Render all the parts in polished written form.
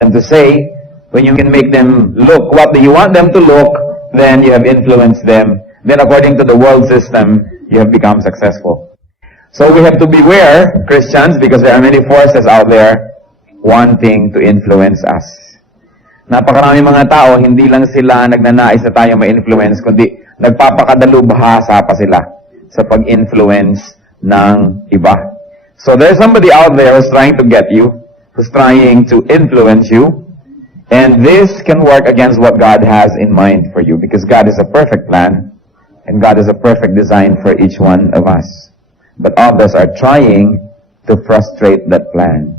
And to say, when you can make them look what do you want them to look, then you have influenced them. Then according to the world system, you have become successful. So we have to beware, Christians, because there are many forces out there wanting to influence us. Napakarami mga tao, hindi lang sila nagnanais na tayo ma-influence, kundi nagpapakadalubhasa pa sila sa pag-influence ng iba. So there's somebody out there who's trying to get you, who's trying to influence you, and this can work against what God has in mind for you, because God is a perfect plan, and God is a perfect design for each one of us. But others are trying to frustrate that plan.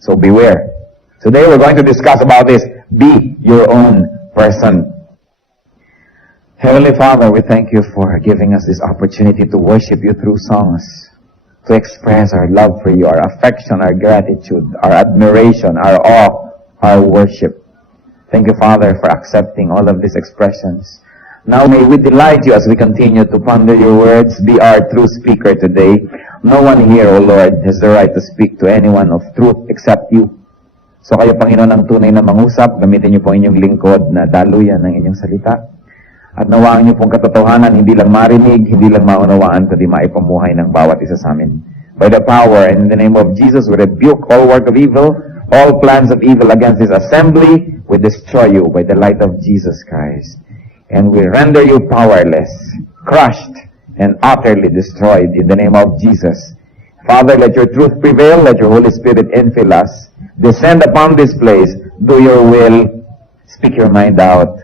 So beware. Today we're going to discuss about this. Be your own person. Heavenly Father, we thank you for giving us this opportunity to worship you through songs, to express our love for you, our affection, our gratitude, our admiration, our awe, our worship. Thank you, Father, for accepting all of these expressions. Now may we delight you as we continue to ponder your words. Be our true speaker today. No one here, O Lord, has the right to speak to anyone of truth except you. So kayo, Panginoon, ang tunay na mangusap, gamitin niyo po inyong lingkod na daluyan ng inyong salita. At nawaan niyo pong katotohanan, hindi lang marinig, hindi lang maunawaan, kundi maipamuhay ng bawat isa sa amin. By the power and in the name of Jesus, we rebuke all work of evil, all plans of evil against this assembly. We destroy you by the light of Jesus Christ. And we render you powerless, crushed, and utterly destroyed in the name of Jesus. Father, let your truth prevail, let your Holy Spirit infill us. Descend upon this place, do your will, speak your mind out,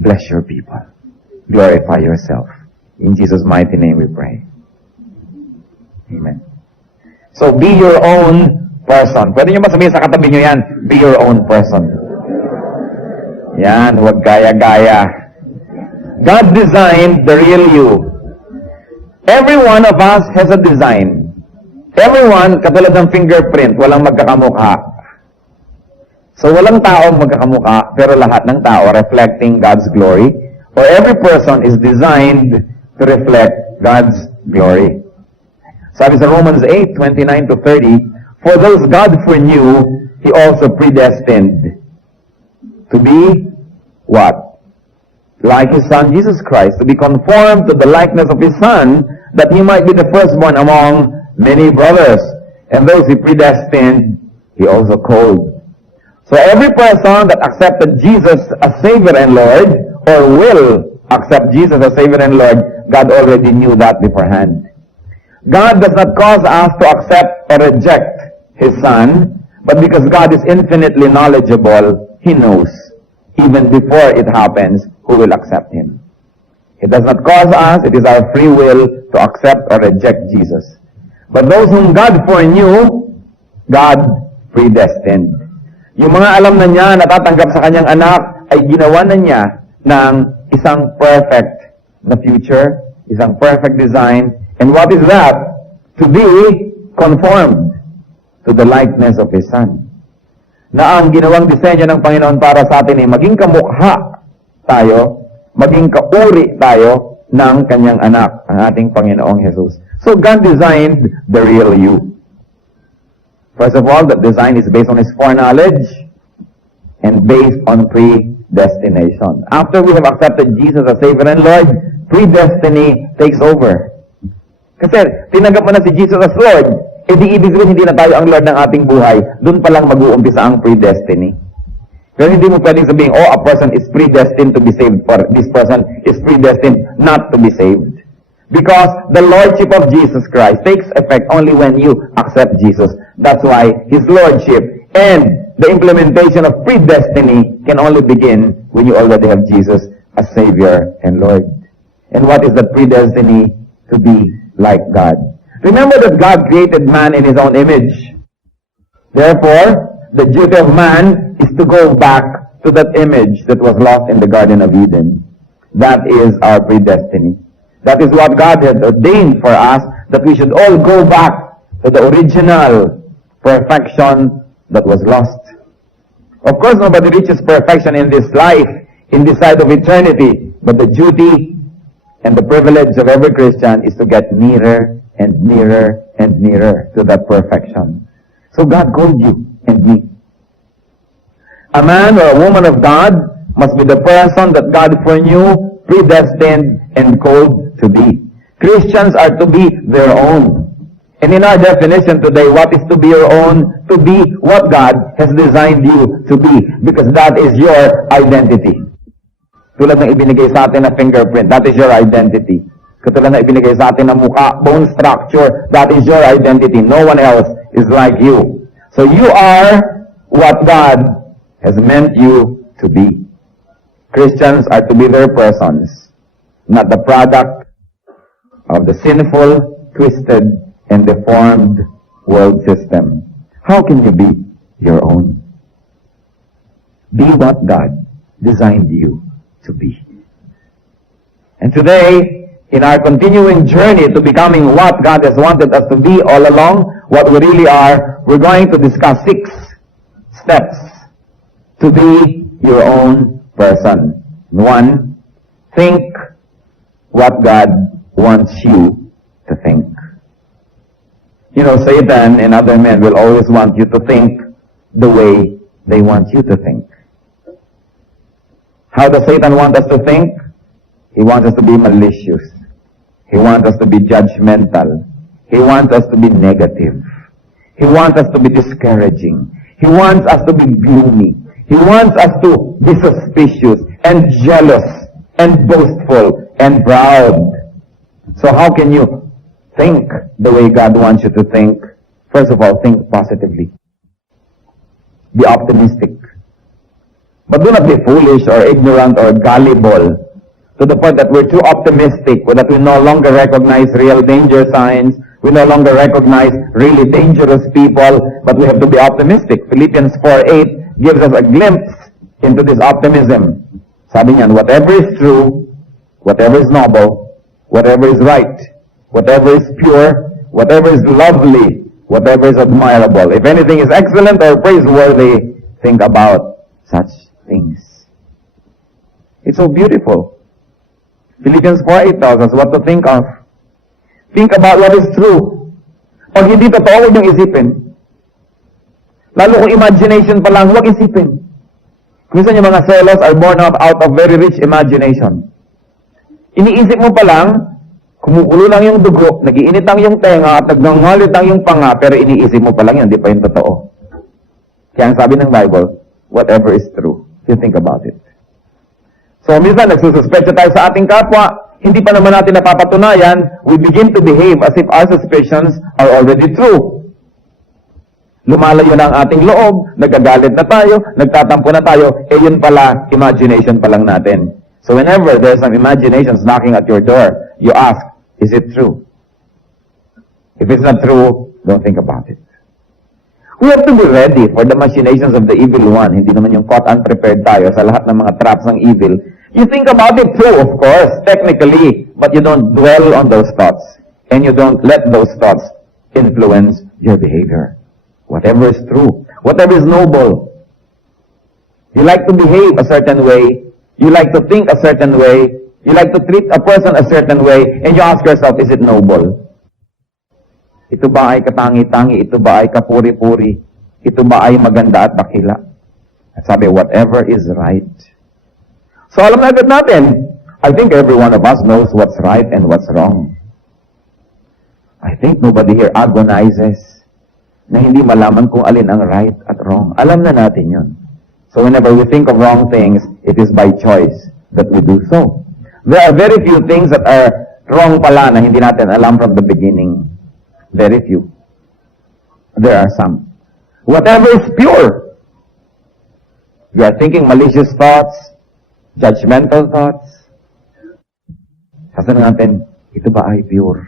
bless your people, glorify yourself. In Jesus' mighty name we pray. Amen. So be your own person. Pwede nyo ba sabihin sa katabi nyo yan? Be your own person. Yan, huwag gaya-gaya. God designed the real you. Every one of us has a design. Everyone, katulad ng fingerprint, walang magkakamukha. So walang tao magkakamukha, pero lahat ng tao reflecting God's glory. Or every person is designed to reflect God's glory. Sabi sa Romans 8:29-30, for those God foreknew, He also predestined to be what? Like His Son, Jesus Christ, to be conformed to the likeness of His Son, that He might be the firstborn among many brothers. And those He predestined, He also called. So every person that accepted Jesus as Savior and Lord, or will accept Jesus as Savior and Lord, God already knew that beforehand. God does not cause us to accept or reject His Son, but because God is infinitely knowledgeable, He knows, even before it happens, who will accept Him. It does not cause us, it is our free will to accept or reject Jesus. But those whom God foreknew, God predestined. Yung mga alam na niya, natatanggap sa kanyang anak, ay ginawa na niya ng isang perfect na future, isang perfect design. And what is that? To be conformed to the likeness of His Son. Na ang ginawang disenyo ng Panginoon para sa atin ay maging kamukha tayo, maging kauri tayo ng kanyang anak, ang ating Panginoong Jesus. So God designed the real you. First of all, that design is based on His foreknowledge and based on predestination. After we have accepted Jesus as Savior and Lord, predestiny takes over. Kasi tinanggap mo na si Jesus as Lord, di ibig sabihin hindi na tayo ang Lord ng ating buhay, doon pa lang mag-uumpisa ang predestiny. Pero hindi mo pwedeng sabihin, a person is predestined to be saved, or this person is predestined not to be saved. Because the Lordship of Jesus Christ takes effect only when you accept Jesus. That's why His Lordship and the implementation of predestiny can only begin when you already have Jesus as Savior and Lord. And what is that predestiny? To be like God. Remember that God created man in His own image. Therefore, the duty of man is to go back to that image that was lost in the Garden of Eden. That is our predestiny. That is what God had ordained for us, that we should all go back to the original perfection that was lost. Of course, nobody reaches perfection in this life, in this side of eternity, but the duty and the privilege of every Christian is to get nearer and nearer and nearer to that perfection. So God called you and me. A man or a woman of God must be the person that God foreknew, predestined, and called to be. Christians are to be their own. And in our definition today, what is to be your own? To be what God has designed you to be. Because that is your identity. Tulad ng ibinigay sa atin na fingerprint, that is your identity. Katulad na ibinigay sa atin na mukha, bone structure, that is your identity. No one else is like you. So you are what God has meant you to be. Christians are to be their persons, not the product of the sinful, twisted, and deformed world system. How can you be your own? Be what God designed you to be. And today, in our continuing journey to becoming what God has wanted us to be all along, what we really are, we're going to discuss 6 steps to be your own person. 1, think what God wants you to think. You know, Satan and other men will always want you to think the way they want you to think. How does Satan want us to think? He wants us to be malicious. He wants us to be judgmental. He wants us to be negative. He wants us to be discouraging. He wants us to be gloomy. He wants us to be suspicious and jealous and boastful and proud. So how can you think the way God wants you to think? First of all, think positively. Be optimistic. But do not be foolish or ignorant or gullible to the point that we're too optimistic, that we no longer recognize real danger signs, we no longer recognize really dangerous people, but we have to be optimistic. Philippians 4:8 gives us a glimpse into this optimism. Sabi niyan, whatever is true, whatever is noble, whatever is right, whatever is pure, whatever is lovely, whatever is admirable, if anything is excellent or praiseworthy, think about such things. It's so beautiful. Philippians 4:8 tells us what to think of. Think about what is true. Pag hindi totoo, huwag niyong isipin. Lalo kung imagination pa lang, huwag isipin. Minsan yung mga selos are born out of very rich imagination. Iniisip mo pa lang, kumukulo lang yung dugo, nagiinit lang yung tenga, at nagngangalit lang yung panga, pero iniisip mo pa lang yan, di pa yung totoo. Kaya ang sabi ng Bible, whatever is true, you think about it. So, minsan nagsususpecha tayo sa ating kapwa, hindi pa naman natin napapatunayan, we begin to behave as if our suspicions are already true. Lumalayo na ang ating loob, nagagalit na tayo, nagtatampo na tayo, yun pala, imagination pa lang natin. So whenever there's some imaginations knocking at your door, you ask, is it true? If it's not true, don't think about it. We have to be ready for the machinations of the evil one. Hindi naman yung caught unprepared tayo sa lahat ng mga traps ng evil. You think about it too, of course, technically, but you don't dwell on those thoughts. And you don't let those thoughts influence your behavior. Whatever is true, whatever is noble. You like to behave a certain way, you like to think a certain way, you like to treat a person a certain way, and you ask yourself, is it noble? Ito ba ay katangi-tangi? Ito ba ay kapuri-puri? Ito ba ay maganda at dakila? At sabi, whatever is right. So alam na agad natin, I think every one of us knows what's right and what's wrong. I think nobody here agonizes na hindi malaman kung alin ang right at wrong. Alam na natin yun. So whenever we think of wrong things, it is by choice that we do so. There are very few things that are wrong pala na hindi natin alam from the beginning. Very few. There are some. Whatever is pure. You are thinking malicious thoughts, judgmental thoughts. Sasabihin natin, ito ba ay pure?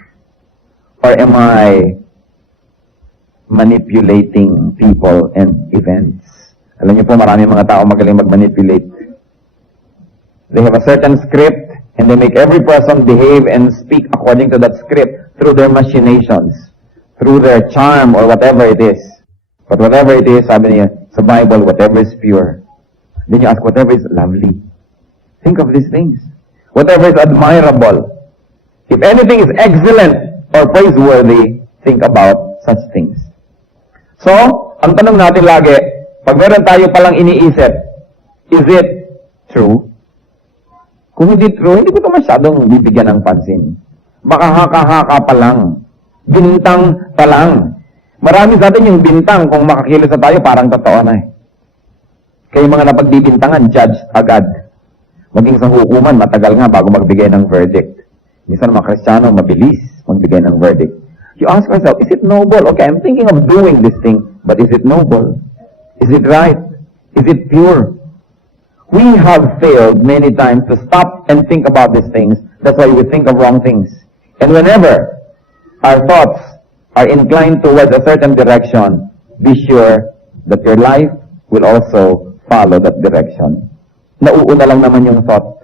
Or am I manipulating people and events? Alam niyo po, marami mga tao magaling mag-manipulate. They have a certain script, and they make every person behave and speak according to that script through their machinations, through their charm or whatever it is. But whatever it is, sabi niya, sa Bible, whatever is pure. Then you ask, whatever is lovely. Think of these things. Whatever is admirable. If anything is excellent or praiseworthy, think about such things. So, ang tanong natin lagi, Pag meron tayo palang iniisip, is it true? Kung hindi true, hindi ko ito masyadong bibigyan ng pansin. Baka haka-haka pa lang. Bintang pa lang. Marami sa atin yung bintang, kung makakilos na tayo, parang totoo na eh. Kaya yung mga napagbibintangan, judge agad. Maging sa hukuman, matagal nga bago magbigay ng verdict. Minsan mga Kristiyano, mabilis magbigay ng verdict. You ask yourself, is it noble? Okay, I'm thinking of doing this thing, but is it noble? Is it right? Is it pure? We have failed many times to stop and think about these things. That's why we think of wrong things. And whenever our thoughts are inclined towards a certain direction, be sure that your life will also follow that direction. Nauuna lang naman yung thought.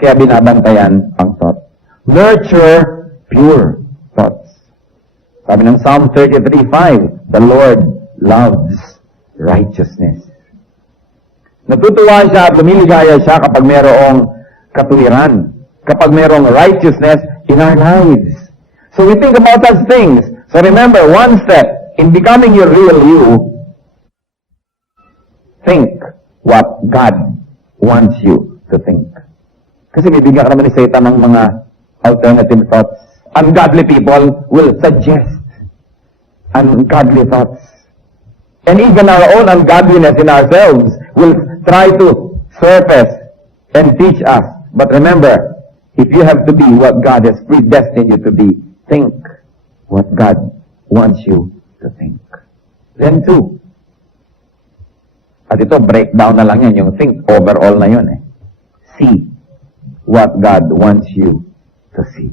Kaya binabantayan ang thought. Nurture pure thoughts. Sabi ng Psalm 33:5, the Lord loves righteousness. Natutuwa siya at lumiligaya siya kapag mayroong katuwiran, kapag mayroong righteousness in our lives. So we think about such things. So remember, one step in becoming your real you, think what God wants you to think. Kasi bibigyan ka naman ni Satan ng mga alternative thoughts. Ungodly people will suggest ungodly thoughts. And even our own ungodliness in ourselves will try to surface and teach us. But remember, if you have to be what God has predestined you to be, think what God wants you to think. Then two. At ito, breakdown na lang yan. Yung think, overall na yun eh. See what God wants you to see.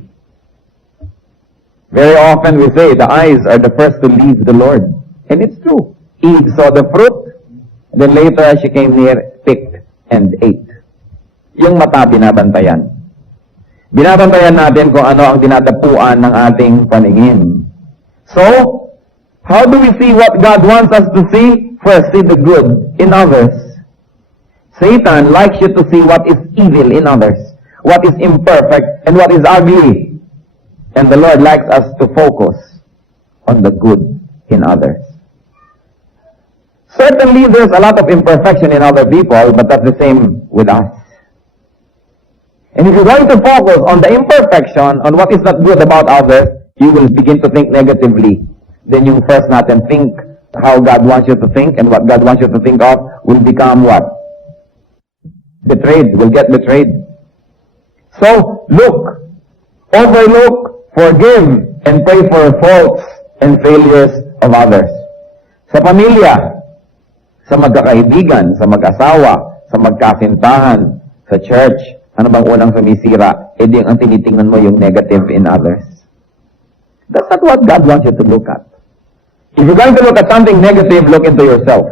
Very often we say, the eyes are the first to leave the Lord. And it's true. Eve saw the fruit, then later as she came near, picked and ate. Yung mata, binabantayan. Binabantayan natin kung ano ang dinadapuan ng ating paningin. So, how do we see what God wants us to see? First, see the good in others. Satan likes you to see what is evil in others, what is imperfect, and what is ugly. And the Lord likes us to focus on the good in others. Certainly, there's a lot of imperfection in other people, but that's the same with us. And if you're going to focus on the imperfection, on what is not good about others, you will begin to think negatively. Then yung first natin, think how God wants you to think, and what God wants you to think of will become what? Betrayed, will get betrayed. So, look, overlook, forgive, and pray for faults and failures of others. Sa pamilya, sa magkakaibigan, sa mag-asawa, sa magkasintahan, sa church, ano bang unang sumisira? E di ang tinitingnan mo yung negative in others. That's not what God wants you to look at. If you're going to look at something negative, look into yourself.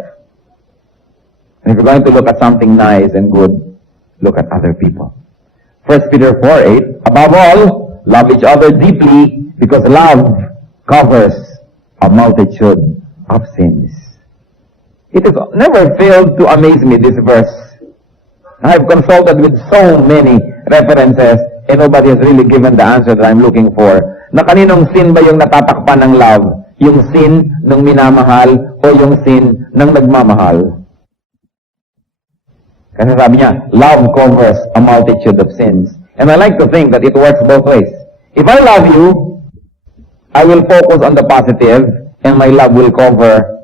And if you're going to look at something nice and good, look at other people. 1 Peter 4:8, above all, love each other deeply, because love covers a multitude of sins. It has never failed to amaze me, this verse. I've consulted with so many references, and nobody has really given the answer that I'm looking for. Na kaninong sin ba yung natatakpan ng love? Yung sin ng minamahal o yung sin ng nagmamahal? Kasi sabi niya, love covers a multitude of sins. And I like to think that it works both ways. If I love you, I will focus on the positive, and my love will cover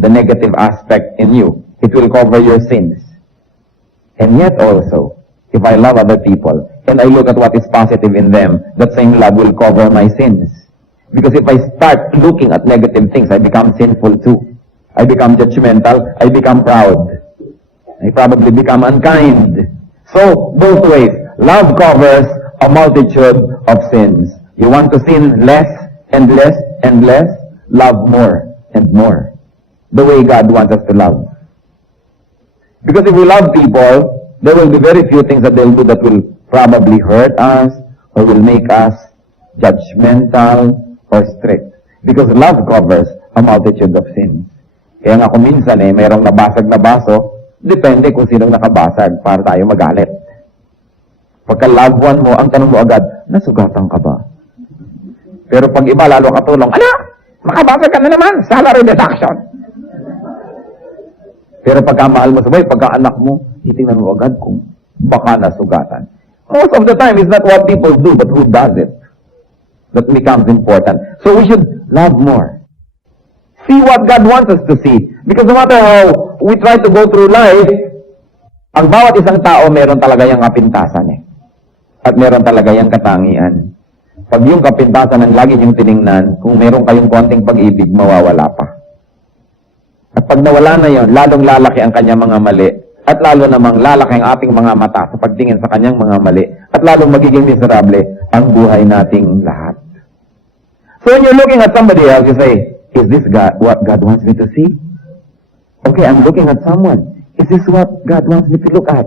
the negative aspect in you. It will cover your sins. And yet also, if I love other people, and I look at what is positive in them, that same love will cover my sins. Because if I start looking at negative things, I become sinful too. I become judgmental. I become proud. I probably become unkind. So, both ways. Love covers a multitude of sins. You want to sin less and less and less? Love more and more. The way God wants us to love. Because if we love people, there will be very few things that they'll do that will probably hurt us or will make us judgmental or strict. Because love covers a multitude of sins. Kaya nga kung minsan mayroong nabasag na baso, depende kung sinong nakabasag para tayo magalit. Pagka loved one mo, ang tanong mo agad, nasugatan ka ba? Pero pag iba lalo katulong, ala, makabasag ka na naman, salary deduction. Pero pagka mahal mo sabay, pagka anak mo, titingnan mo agad kung baka nasugatan. Most of the time, it's not what people do, but who does it that becomes important. So we should love more. See what God wants us to see. Because no matter how we try to go through life, ang bawat isang tao meron talaga yung kapintasan eh. At meron talaga yung katangian. Pag yung kapintasan ang lagi yung tiningnan, kung meron kayong konting pag-ibig, mawawala pa. At pag nawala na yon, lalong lalaki ang kanyang mga mali. At lalo namang lalaki ang ating mga mata sa pagtingin sa kanyang mga mali. At lalong magiging miserable ang buhay nating lahat. So when you're looking at somebody else, you say, is this God, what God wants me to see? Okay, I'm looking at someone. Is this what God wants me to look at?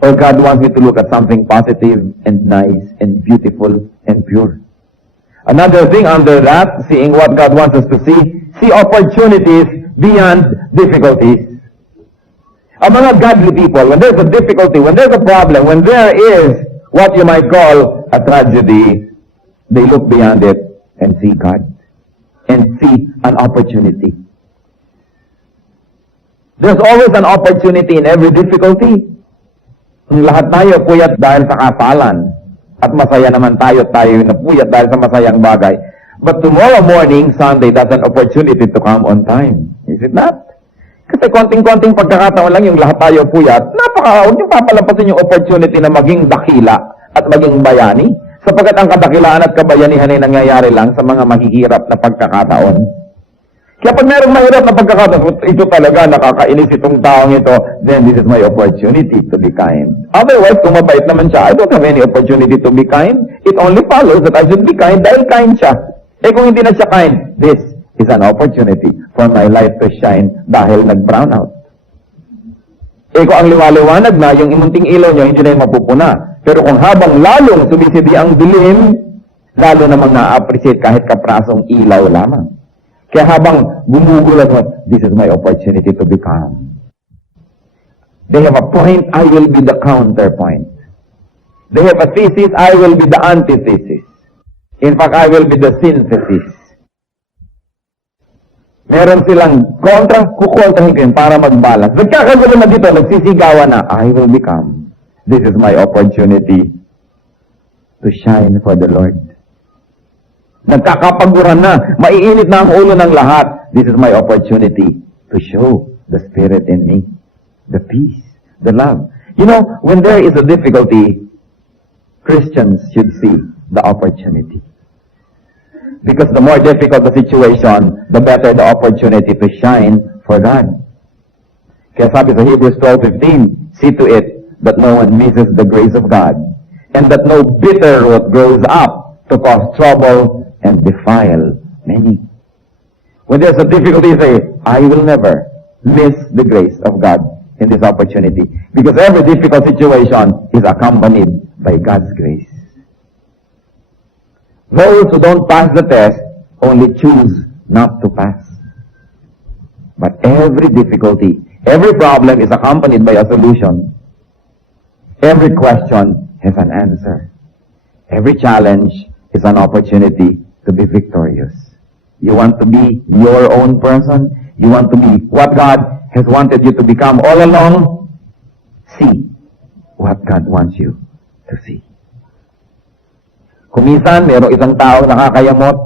Or God wants me to look at something positive and nice and beautiful and pure? Another thing under that, seeing what God wants us to see opportunities beyond difficulties. Ang mga godly people, when there's a difficulty, when there's a problem, when there is what you might call a tragedy, they look beyond it and see God. And see an opportunity. There's always an opportunity in every difficulty. Lahat tayo puyat dahil sa kasalan. At masaya naman tayo na puyat dahil sa masayang bagay. But tomorrow morning, Sunday, that's an opportunity to come on time. Is it not? Kasi konting-konting pagkakataon lang yung lahat tayo puyat, huwag niyo papalampasin yung opportunity na maging dakila at maging bayani. Sapagkat ang kadakilaan at kabayanihan ay nangyayari lang sa mga mahihirap na pagkakataon. Kaya pag mayroong mahirap na pagkakataon, ito talaga, nakakainis itong taong ito, then this is my opportunity to be kind. Otherwise, kung mabait naman siya, I don't have any opportunity to be kind. It only follows that I should be kind dahil kind siya. Eh kung hindi na siya kind, this is an opportunity for my life to shine dahil nag-brown out. Eh kung ang liwaliwanag na, yung imunting ilaw niyo, hindi na yung mapupuna. Pero kung habang lalong sumisidi ang dilim, lalo namang na-appreciate kahit kaprasong ilaw lamang. Kaya habang gumugulat mo, this is my opportunity to become. They have a point, I will be the counterpoint. They have a thesis, I will be the antithesis. In fact, I will be the synthesis. Meron silang kontra, kukontrahin ko yun para mag-balance. Nagkakagulo na dito, nagsisigawan na, I will become. This is my opportunity to shine for the Lord. Nagkakapaguran na, maiinit na ang ulo ng lahat. This is my opportunity to show the Spirit in me. The peace, the love. You know, when there is a difficulty, Christians should see the opportunity. Because the more difficult the situation, the better the opportunity to shine for God. Kaya sabi sa Hebrews 12:15, see to it that no one misses the grace of God, and that no bitter root grows up to cause trouble and defile many. When there's a difficulty, say, I will never miss the grace of God in this opportunity. Because every difficult situation is accompanied by God's grace. Those who don't pass the test only choose not to pass. But every difficulty, every problem is accompanied by a solution. Every question has an answer. Every challenge is an opportunity to be victorious. You want to be your own person? You want to be what God has wanted you to become all along? See what God wants you to see. Kung minsan, mayroong isang tao nakakayamot,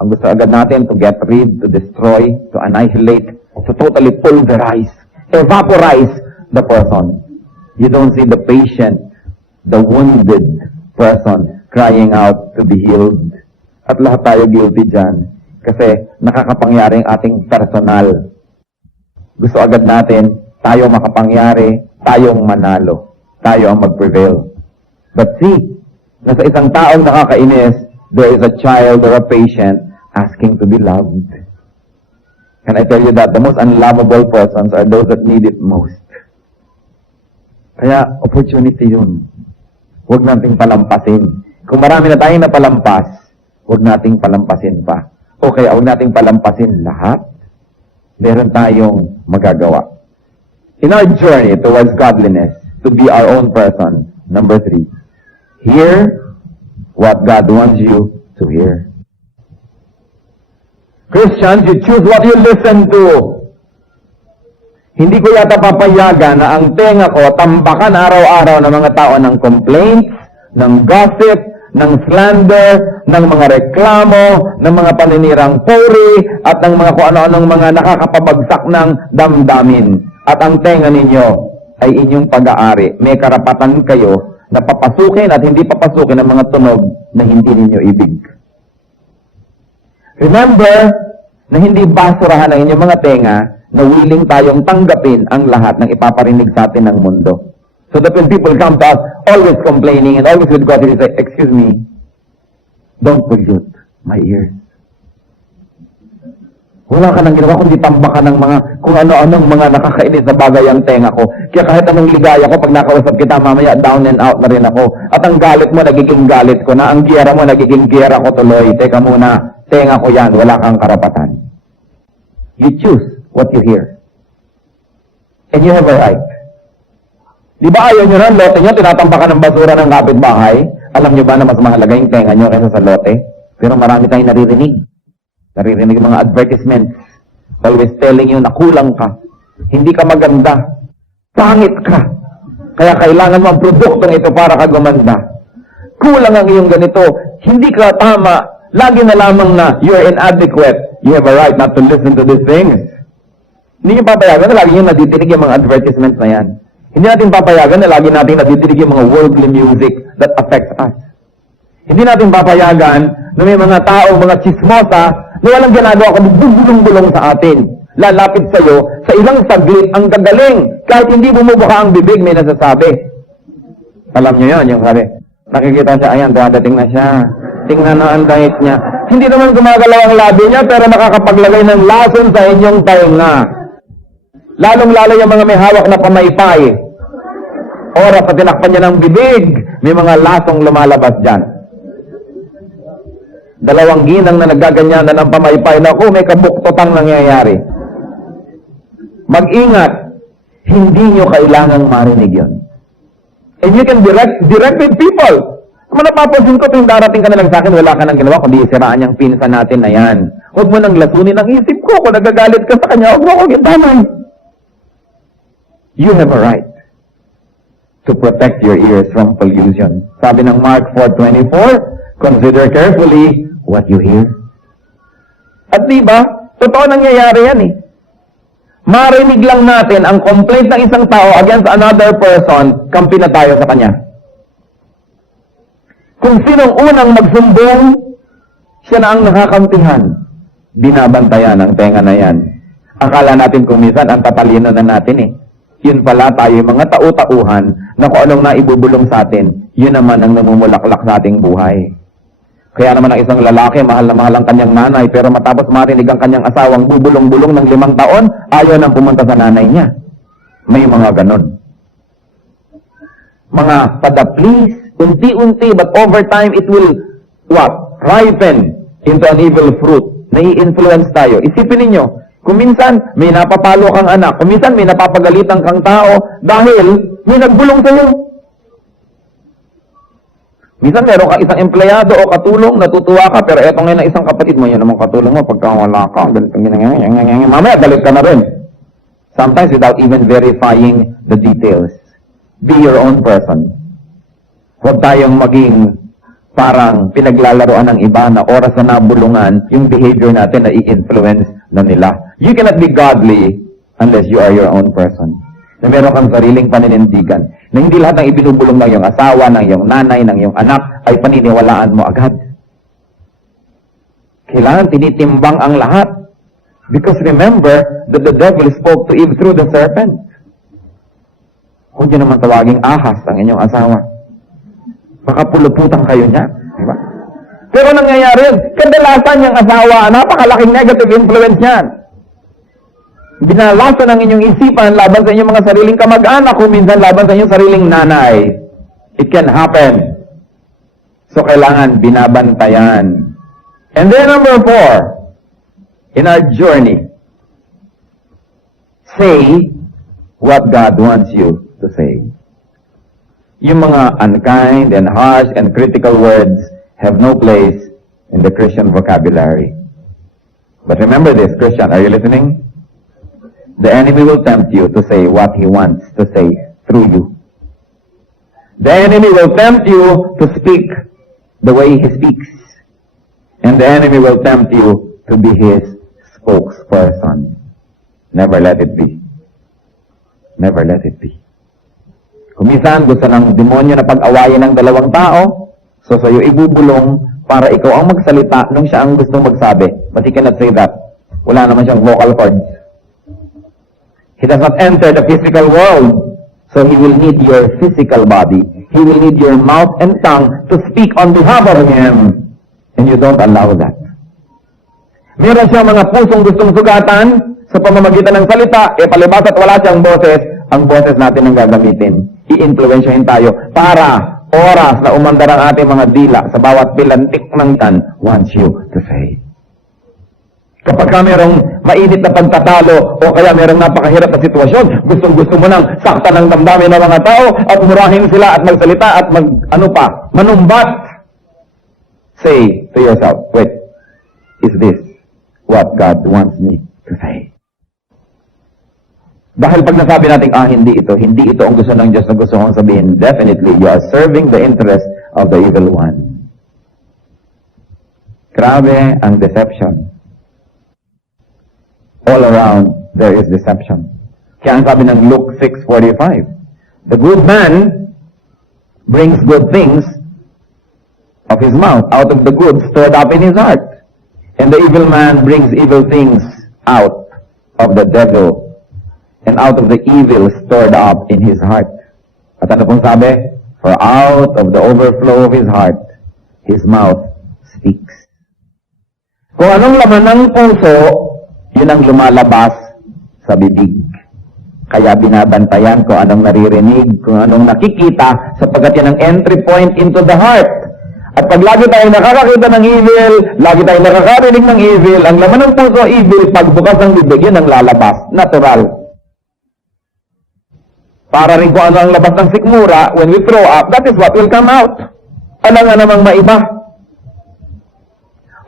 ang gusto agad natin to get rid, to destroy, to annihilate, to totally pulverize, evaporize the person. You don't see the patient, the wounded person crying out to be healed. At lahat tayo guilty dyan. Kasi nakakapangyaring ating personal. Gusto agad natin, tayo makapangyari, tayong manalo. Tayo ang mag-prevail. But see, nasa isang taong nakakainis, there is a child or a patient asking to be loved. Can I tell you that the most unlovable persons are those that need it most? Kaya, opportunity yun. Huwag nating palampasin. Kung marami na tayong napalampas, huwag nating palampasin pa. O kaya huwag nating palampasin lahat. Meron tayong magagawa. In our journey towards godliness, to be our own person, number 3, hear what God wants you to hear. Christians, you choose what you listen to. Hindi ko yata papayagan na ang tenga ko tambakan araw-araw ng mga tao ng complaints, ng gossip, ng slander, ng mga reklamo, ng mga paninirang puri, at ng mga kung ano-anong mga nakakapabagsak ng damdamin. At ang tenga ninyo ay inyong pag-aari. May karapatan kayo na papasukin at hindi papasukin ng mga tunog na hindi ninyo ibig. Remember na hindi basurahan ang inyong mga tenga na willing tayong tanggapin ang lahat ng ipaparinig sa atin ng mundo. So that when people come to us, always complaining and always with God, they say, excuse me, don't pollute my ears. Wala ka nang ginawa kundi tambakan ng mga kung ano-anong mga nakakainis na bagay ang tenga ko. Kaya kahit anong ligaya ko, pag nakausap kita mamaya, down and out na rin ako. At ang galit mo, nagiging galit ko na. Ang giyera mo, nagiging giyera ko tuloy. Teka muna, tenga ko yan, wala kang karapatan. You choose what you hear. And you have a right. Di ba ayaw nyo na, lote nyo, tinatambakan ng basura ng kapitbahay? Alam nyo ba na mas mahalaga yung tenga nyo kaysa sa lote? Pero marami tayong naririnig. Naririnig mga advertisements. Always telling you na kulang ka. Hindi ka maganda. Pangit ka. Kaya kailangan mo ang produktong ito para ka gumanda. Kulang ang iyong ganito. Hindi ka tama. Lagi na lamang na you're inadequate. You have a right not to listen to these things. Hindi nyo papayagan na lagi nyo nadidinig yung mga advertisements na yan. Hindi natin papayagan na lagi natin nadidinig yung mga worldly music that affects us. Hindi natin papayagan na may mga tao, mga chismosa, na walang ginagawa kundi bubulong-bulong sa atin. Lalapit sa'yo, sa ilang saglit, ang gagaling. Kahit hindi bumubuka ang bibig, may nasasabi. Alam nyo yun, yung sabi, nakikita siya, ayan, dadating na siya. Tingnan na ang diet niya. Hindi naman gumagalaw ang labi niya, pero nakakapaglagay ng lason sa inyong tainga. Lalong-lalo yung mga may hawak na pamaypay. Oras na tinakpan niya ng bibig, may mga lasong lumalabas dyan. Dalawang ginang na nagaganyan na ng pamaypay na may kabuktotang nangyayari. Mag-ingat, hindi nyo kailangang marinig yun. And you can direct with people. Kung napapansin ko, kung darating ka na lang sa akin, wala ka nang ginawa, kundi isiraan yung pinsan natin na yan. Huwag mo nang lasunin ang isip ko. Kung nagagalit ka sa kanya, huwag mo akong gintamay. You have a right to protect your ears from pollution. Sabi ng Mark 4:24, consider carefully what you hear. At diba, totoo nangyayari yan eh. Marinig lang natin ang complaint ng isang tao against another person, kampi na tayo sa kanya. Kung sinong unang magsumbong, siya na ang nakakampihan. Binabantayan ang tenga na yan. Akala natin kung minsan ang tatalino na natin eh. Yun pala tayo mga tau-tauhan na kung anong naibubulong sa atin, yun naman ang namumulaklak sa ating buhay. Kaya naman ang isang lalaki, mahal na mahal ang kanyang nanay, pero matapos marinig ang kanyang asawang bubulong-bulong ng 5 taon, ayaw nang pumunta sa nanay niya. May mga ganon. Mga padaplis, unti-unti, but over time, it will, ripen into an evil fruit. Nai-influence tayo. Isipin ninyo, kung minsan may napapalo kang anak, kung minsan may napapagalitan kang tao, dahil may nagbulong sa'yo. Minsan meron ka isang empleyado o katulong, natutuwa ka, pero eto ngayon na isang kapatid mo, yan namang katulong mo, pagka wala ka, mamaya galit ka na rin. Sometimes without even verifying the details. Be your own person. Huwag tayong maging parang pinaglalaroan ng iba na oras na nabulungan, yung behavior natin na i-influence na nila. You cannot be godly unless you are your own person. Na meron kang sariling paninindigan. Na hindi lahat ng ibinubulong ng iyong asawa, ng iyong nanay, ng iyong anak, ay paniniwalaan mo agad. Kailangan tinitimbang ang lahat. Because remember that the devil spoke to Eve through the serpent. Huwag niyo naman tawaging ahas ang inyong asawa. Baka puluputan kayo niya. Diba? Pero nangyayari yun. Kadalasan yung asawa, napakalaking negative influence niyan. Binalasa ng inyong isipan laban sa inyong mga sariling kamag-anak o minsan laban sa inyong sariling nanay. It can happen. So, kailangan binabantayan. And then number 4, in our journey, say what God wants you to say. Yung mga unkind and harsh and critical words have no place in the Christian vocabulary. But remember this, Christian, are you listening? the enemy will tempt you to say what he wants to say through you. The enemy will tempt you to speak the way he speaks. And the enemy will tempt you to be his spokesperson. Never let it be. Never let it be. Kung minsan gusto ng demonyo na pag-awayin ng dalawang tao, so sa'yo ibubulong para ikaw ang magsalita nung siya ang gustong magsabi. But he cannot say that. Wala naman siyang vocal cords. He does not enter the physical world. So he will need your physical body. He will need your mouth and tongue to speak on behalf of him. And you don't allow that. Meron siyang mga pusong gustong sugatan sa pamamagitan ng salita, palibas at wala siyang boses, ang boses natin ang gagamitin. I-influensyahin tayo para oras na umandar ang ating mga dila sa bawat pilantik ng tan wants you to say. Kapag ka merong mainit na pagtatalo o kaya merong napakahirap na sitwasyon, gustong-gusto mo nang sakta ng damdamin ng mga tao at murahin sila at magsalita at manumbat. Say to yourself, wait, is this what God wants me to say? Dahil pag nasabi natin, hindi ito ang gusto ng Diyos na gusto kong sabihin, definitely you are serving the interest of the evil one. Grabe ang deception. All around, there is deception. Kaya ang sabi ng Luke 6:45, the good man brings good things of his mouth, out of the good stored up in his heart. And the evil man brings evil things out of the devil, and out of the evil stored up in his heart. At ano pong sabi? For out of the overflow of his heart, his mouth speaks. Kung anong laman ng puso, yun ang lumalabas sa bibig. Kaya binabantayan kung anong naririnig, kung anong nakikita, sapagkat yan ang entry point into the heart. At pag lagi tayo nakakakita ng evil, lagi tayo nakakarinig ng evil, ang laman ng puso evil, pagbukas ng bibig, yun ang lalabas. Natural. Para rin kung ano ang labas ng sikmura, when we throw up, that is what will come out. Ano nga namang maiba?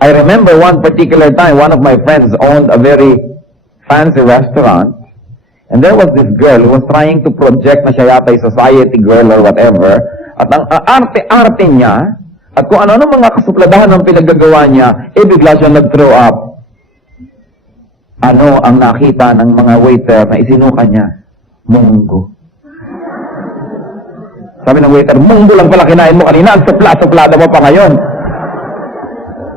I remember one particular time, one of my friends owned a very fancy restaurant, and there was this girl who was trying to project na siya yata ay society girl or whatever, at ang arte-arte niya, at kung ano-ano mga kasupladahan ng pinaggagawa niya, bigla siya nag-throw up. Ano ang nakita ng mga waiter na isinuka niya? Munggo. Sabi ng waiter, munggo lang pala kinain mo kanina, ang supla-suplada mo pa ngayon.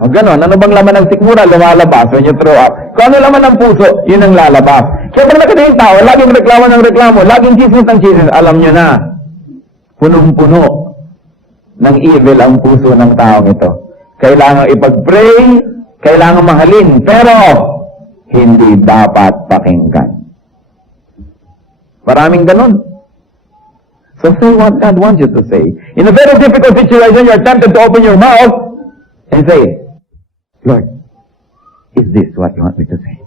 O ganon, ano bang laman ng sikmura? Lumalabas when you throw up. Kung ano laman ng puso, yun ang lalabas. Kaya pag nakita yung tao, laging reklamo ng reklamo, laging chismis ng chismis, alam nyo na, punong-puno ng evil ang puso ng taong ito. Kailangan ipag-pray, kailangan mahalin, pero hindi dapat pakinggan. Maraming ganon. So say what God wants you to say. In a very difficult situation, you're tempted to open your mouth and say, Lord, is this what you want me to say?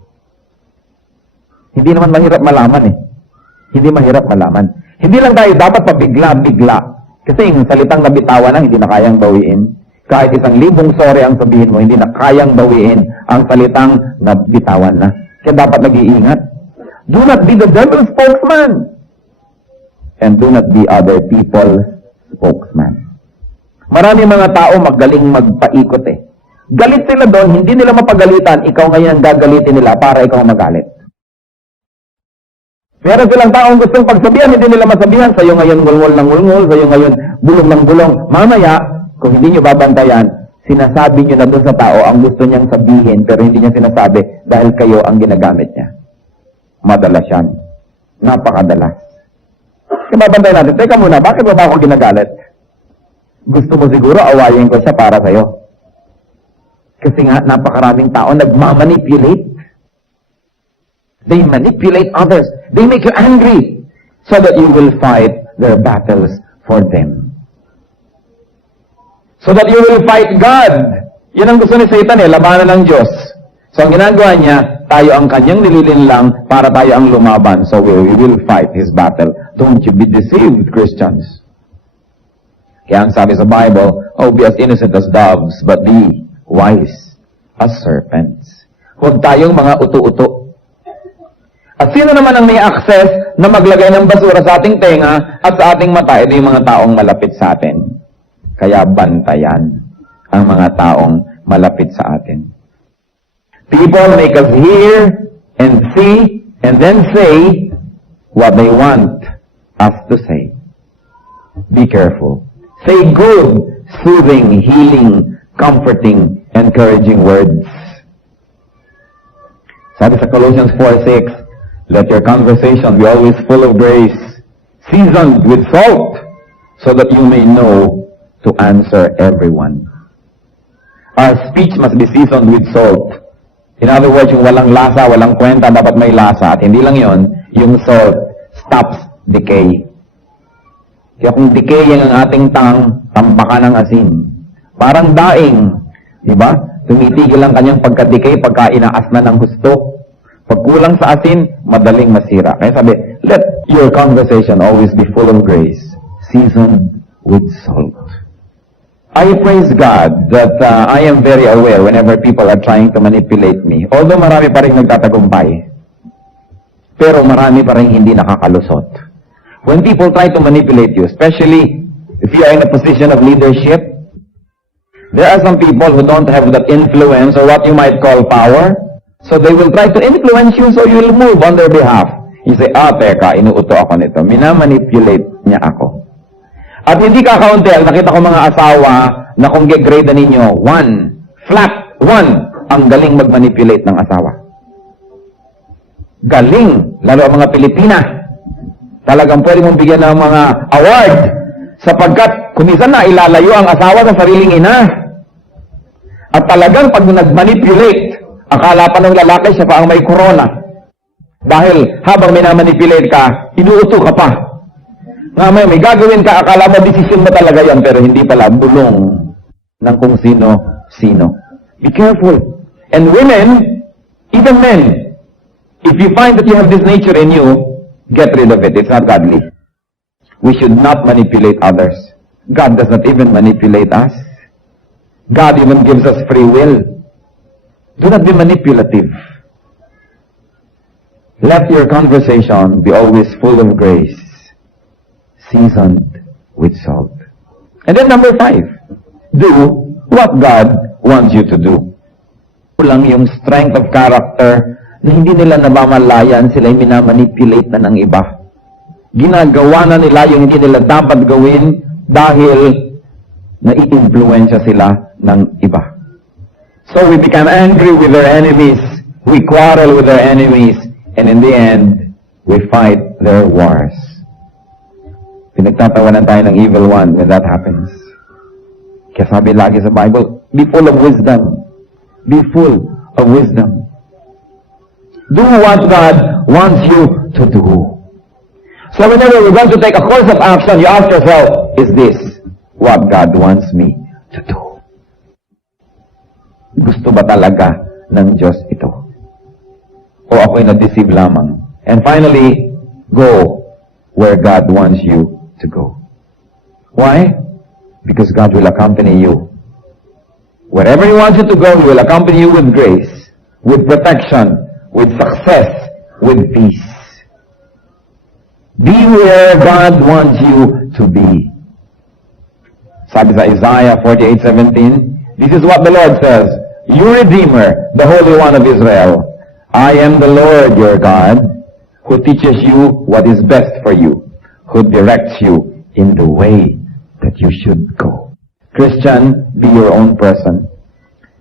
Hindi naman mahirap malaman eh. Hindi mahirap malaman. Hindi lang tayo dapat pabigla-bigla. Kasi yung salitang nabitawan lang, hindi na kayang bawiin. Kahit 1,000 sorry ang sabihin mo, hindi na kayang bawiin ang salitang nabitawan na. Kaya dapat nag-iingat. Do not be the devil's spokesman. And do not be other people's spokesman. Marami mga tao magaling magpaikot eh. Galit sila doon, hindi nila mapagalitan, ikaw ngayon ang gagalitin nila para ikaw magalit. Meron silang taong gustong pagsabihan, hindi nila masabihan, sa'yo ngayon ngulngol ng ngulngol, sa'yo ngayon bulong ng bulong. Mamaya, kung hindi nyo babantayan, sinasabi nyo na doon sa tao ang gusto niyang sabihin, pero hindi niya sinasabi dahil kayo ang ginagamit niya. Madalas yan. Napakadalas. Kaya babantayan natin, teka muna, bakit ba ako ginagalit? Gusto mo siguro awayin ko siya para sa'yo. Kasi nga, napakaraming tao nagmamanipulate. They manipulate others. They make you angry so that you will fight their battles for them. So that you will fight God. Yan ang gusto ni Satan eh, labanan ng Diyos. So ang ginagawa niya, tayo ang kanyang nililinlang para tayo ang lumaban. So we will fight his battle. Don't you be deceived, Christians. Kaya ang sabi sa Bible, be as innocent as doves, but be wise as serpents. Huwag tayong mga uto-uto. At sino naman ang may access na maglagay ng basura sa ating tenga at sa ating mata? Ito yung mga taong malapit sa atin. Kaya bantayan ang mga taong malapit sa atin. People make us hear and see and then say what they want us to say. Be careful. Say good, soothing, healing, comforting, encouraging words. Sabi sa Colossians 4:6, let your conversation be always full of grace, seasoned with salt, so that you may know to answer everyone. Our speech must be seasoned with salt. In other words, yung walang lasa, walang kwenta, dapat may lasa. At hindi lang yon, yung salt stops decay. Kaya kung decaying ang ating tampakan ng asin. Parang daing, di ba? Tumitigil ang kanyang pagka-decay pagka inaas na ng gusto. Pag kulang sa asin, madaling masira. Kaya sabi, let your conversation always be full of grace, seasoned with salt. I praise God that I am very aware whenever people are trying to manipulate me. Although marami pa rin nagtatagumpay, pero marami pa rin hindi nakakalusot. When people try to manipulate you, especially if you are in a position of leadership, there are some people who don't have that influence or what you might call power. So they will try to influence you so you will move on their behalf. You say, teka, inuuto ako nito. Minamanipulate niya ako. At hindi kakaunti, nakita ko mga asawa na kung get-grade na ninyo, 1, flat, 1, ang galing mag-manipulate ng asawa. Galing, lalo ang mga Pilipina. Talagang pwede mong bigyan ng mga award sapagkat kumisan na ilalayo ang asawa sa sariling ina. At talagang pag nag-manipulate, akala pa ng lalaki siya pa ang may corona. Dahil habang minamanipulate ka, inuuto ka pa. Nga may gagawin ka, akala mo desisyon mo talaga yan, pero hindi pala, bulong ng kung sino-sino. Be careful. And women, even men, if you find that you have this nature in you, get rid of it. It's not godly. We should not manipulate others. God does not even manipulate us. God even gives us free will. Do not be manipulative. Let your conversation be always full of grace, seasoned with salt. And then number 5, do what God wants you to do. Kulang yung strength of character na hindi nila namamalayan, sila yung minamanipulate na ng iba. Ginagawa na nila yung hindi nila dapat gawin dahil nai-influensya sila ng iba. So we become angry with our enemies, we quarrel with our enemies, and in the end, we fight their wars. Pinagtatawanan tayo ng evil one when that happens. Kaya sabi lagi sa Bible, be full of wisdom. Be full of wisdom. Do what God wants you to do. So whenever we're going to take a course of action, you ask yourself, is this what God wants me to do? Gusto ba talaga ng Diyos ito? O ako'y na-deceive lamang? And finally, go where God wants you to go. Why? Because God will accompany you. Wherever He wants you to go, He will accompany you with grace, with protection, with success, with peace. Be where God wants you to be. Sabi sa Isaiah 48:17, this is what the Lord says, "You Redeemer, the Holy One of Israel, I am the Lord your God, who teaches you what is best for you, who directs you in the way that you should go." Christian, be your own person.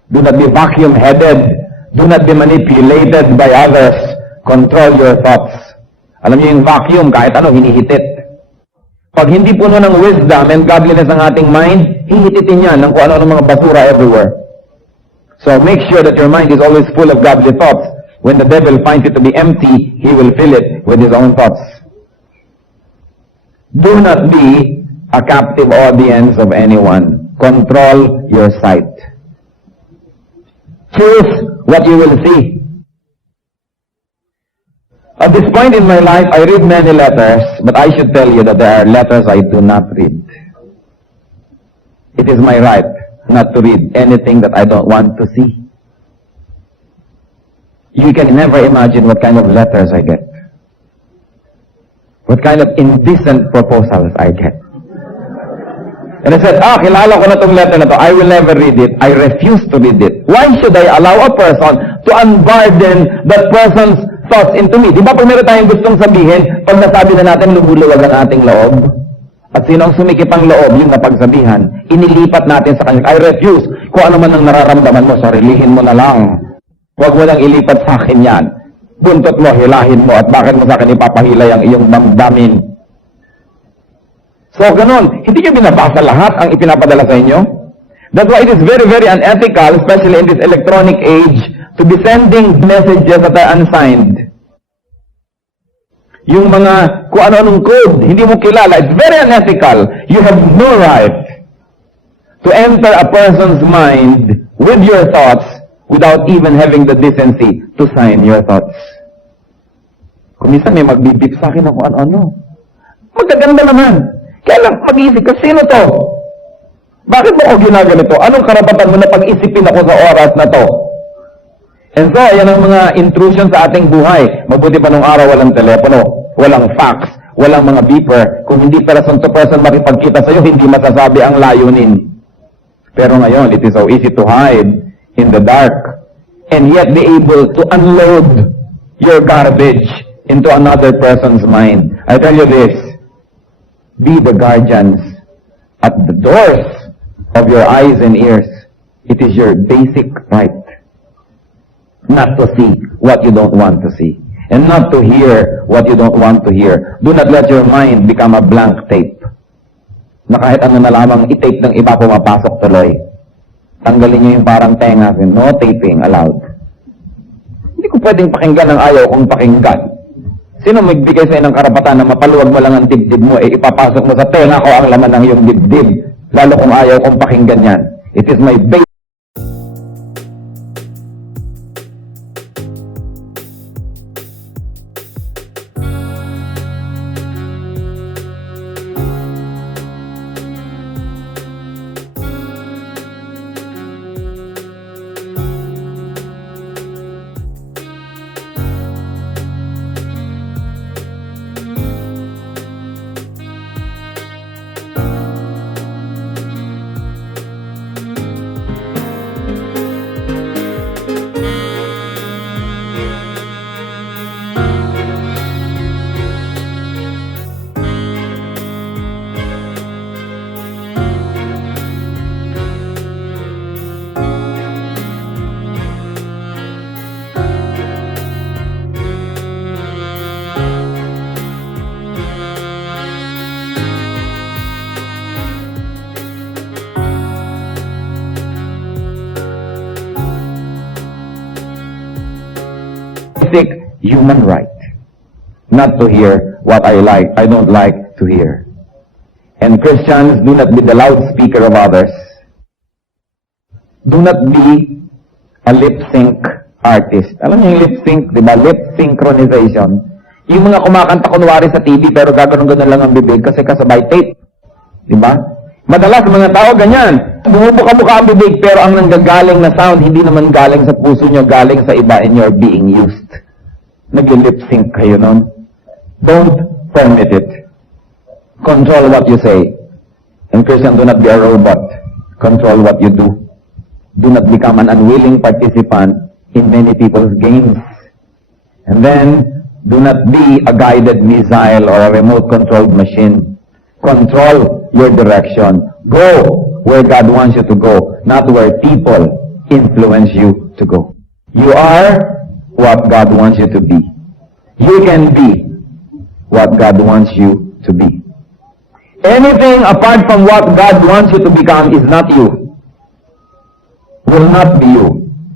Do not be vacuum-headed. Do not be manipulated by others. Control your thoughts. Alam niyo yung vacuum, kahit ano, hinihitit. Pag hindi puno ng wisdom and godliness ang ating mind, hihititin yan ng kung ano ng mga basura everywhere. So make sure that your mind is always full of godly thoughts. When the devil finds it to be empty, he will fill it with his own thoughts. Do not be a captive audience of anyone. Control your sight. Choose what you will see. At this point in my life, I read many letters, but I should tell you that there are letters I do not read. It is my right not to read anything that I don't want to see. You can never imagine what kind of letters I get. What kind of indecent proposals I get. And I said, kilala ko na tong letter na to. I will never read it. I refuse to read it. Why should I allow a person to unburden that person's thoughts into me? Di ba pag meron tayong gustong sabihin, pag nasabi na natin, lumuluwag ang ating loob? At sino ang sumikip ang loob, yung napagsabihan, inilipat natin sa kanya. I refuse. Kung ano man ang nararamdaman mo, sarilihin mo na lang. Huwag mo lang ilipat sa akin yan. Buntot mo, hilahin mo, at bakit mo sa akin ipapahilay ang iyong damdamin? So, ganun. Hindi nyo binabasa lahat ang ipinapadala sa inyo? That's why it is very, very unethical, especially in this electronic age, to be sending messages that are unsigned. Yung mga kung ano-anong code, hindi mo kilala, it's very unethical. You have no right to enter a person's mind with your thoughts without even having the decency to sign your thoughts. Kung minsan may magbibip sa akin ako ano-ano. Magaganda naman. Kaya lang mag-isip ka, sino to? Bakit mo ako ginaganito? Anong karapatan mo na pag-isipin ako sa oras na to? And so, yan ang mga intrusion sa ating buhay. Mabuti pa nung araw walang telepono, walang fax, walang mga beeper. Kung hindi person to person makipagkita sa'yo, hindi masasabi ang layunin. Pero ngayon, it is so easy to hide in the dark and yet be able to unload your garbage into another person's mind. I tell you this, be the guardians at the doors of your eyes and ears. It is your basic right not to see what you don't want to see and not to hear what you don't want to hear. Do not let your mind become a blank tape na kahit ano na lamang i-tape ng iba pumapasok tuloy. Tanggalin niyo yung parang tenga, no taping allowed. Hindi ko pwedeng pakinggan ang ayaw kong pakinggan. Sino magbigay sa'yo ng karapatan na mapaluwag mo lang ang dibdib mo, ipapasok mo sa tenga ko ang laman ng iyong dibdib, lalo kung ayaw kong pakinggan yan. It is my basic. Human right not to hear what I don't like to hear. And Christians, do not be the loudspeaker of others. Do not be a lip sync artist. Alam niyo yung lip sync, di ba? Lip synchronization. Yung mga kumakanta kunwari sa TV pero gagano'n lang ang bibig kasi kasabay tape. Di ba? Madalas mga tao ganyan. Bumubuka-buka ang bibig pero ang nanggagaling na sound hindi naman galing sa puso nyo, galing sa iba and you're being used. Nag-lip sync kayo nun. Don't permit it. Control what you say. And Christian, do not be a robot. Control what you do. Do not become an unwilling participant in many people's games. And then, do not be a guided missile or a remote-controlled machine. Control your direction. Go where God wants you to go, not where people influence you to go. You are what God wants you to be. You can be what God wants you to be. Anything apart from what God wants you to become is not you. Will not be you.